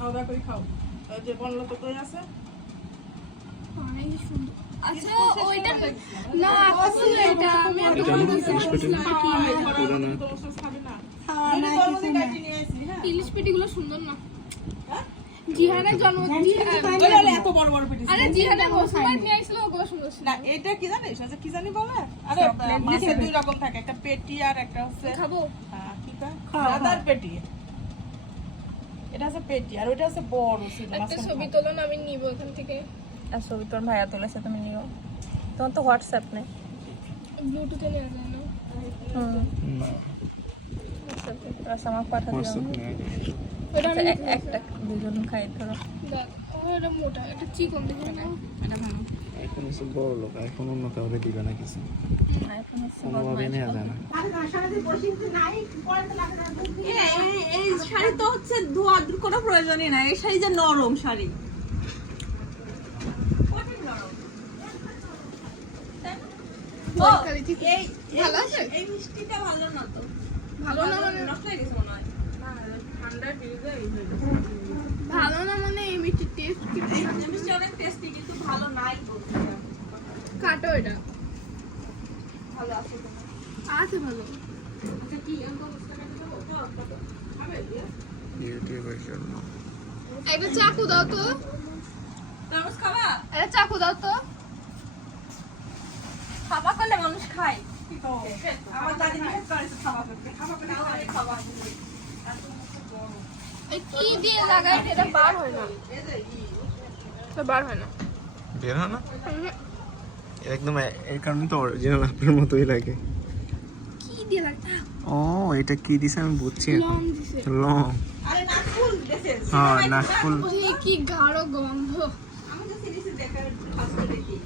খাওয়া দাওয়া করে খাও যে বললো তো দই আছে আচ্ছা ওইটা না আসলে এটা আমি ইলিশ পেটিগুলো সুন্দর না জিহানের জন্মদিন এত বড় বড় পেটি আরে জিহানের বসবাই নিয়ে আইছিল ওগুলো সুন্দর ছিল না এটা কি জানিস আচ্ছা কি জানি বলে আরে মাছের দুই রকম থাকে একটা পেটি আর একটা হচ্ছে খাবো হ্যাঁ কি কয় আদার পেটি এটা হচ্ছে পেটি আর ওইটা হচ্ছে বড় ছিল একটা ছবি তোলো না আমি নিব এখান থেকে আর ছবি তোর ভাইয়া তুলেছে তুমি নিও তোমার তো হোয়াটসঅ্যাপ নেই ব্লুটুথে নেওয়া যায় না আচ্ছা আমার পাঠা দিও ওটা আমি একটা দুজন খাই ধরো দেখ ওটা মোটা এটা চিকন দেখে না এটা ভালো এখন এসে বড় লোক এখন অন্য কাউরে দিবে না কিছু এখন হচ্ছে কোনোভাবে নেওয়া যায় না এই শাড়ি তো হচ্ছে ধোয়ার কোনো প্রয়োজনই নাই এই শাড়ি যে নরম শাড়ি ভালো আছে এই মিষ্টিটা ভালো না তো ভালো না মানে নষ্ট হয়ে গেছে মনে হয় ঠান্ডা ফ্রিজে ভালো না মানে এই মিষ্টি টেস্ট কি এই মিষ্টি অনেক টেস্টি কিন্তু ভালো নাই বলতে কাটো এটা ভালো আছে আছে ভালো আচ্ছা কি এমন অবস্থা কাটে দেবো খাবে ইউটিউবের জন্য একটা চাকু দাও তো তরমুজ খাবা একটা চাকু দাও তো খাবা করলে মানুষ খায় আমার দাদি নিয়ে করেছে খাওয়া করতে খাওয়া করে খাবা এই কি দিয়ে লাগাই এটা বার হয় না এটা বার হয় না বের হয় না একদম এই কারণে তো অরিজিনাল আপনার মতোই লাগে কি দিয়ে লাগাই ও এটা কি দিছে আমি বুঝছি লং দিছে লং আরে নাকফুল দেশে হ্যাঁ নাকফুল ওরে কি গাঢ় গন্ধ আমি তো সিরিজে দেখা ফার্স্টে দেখি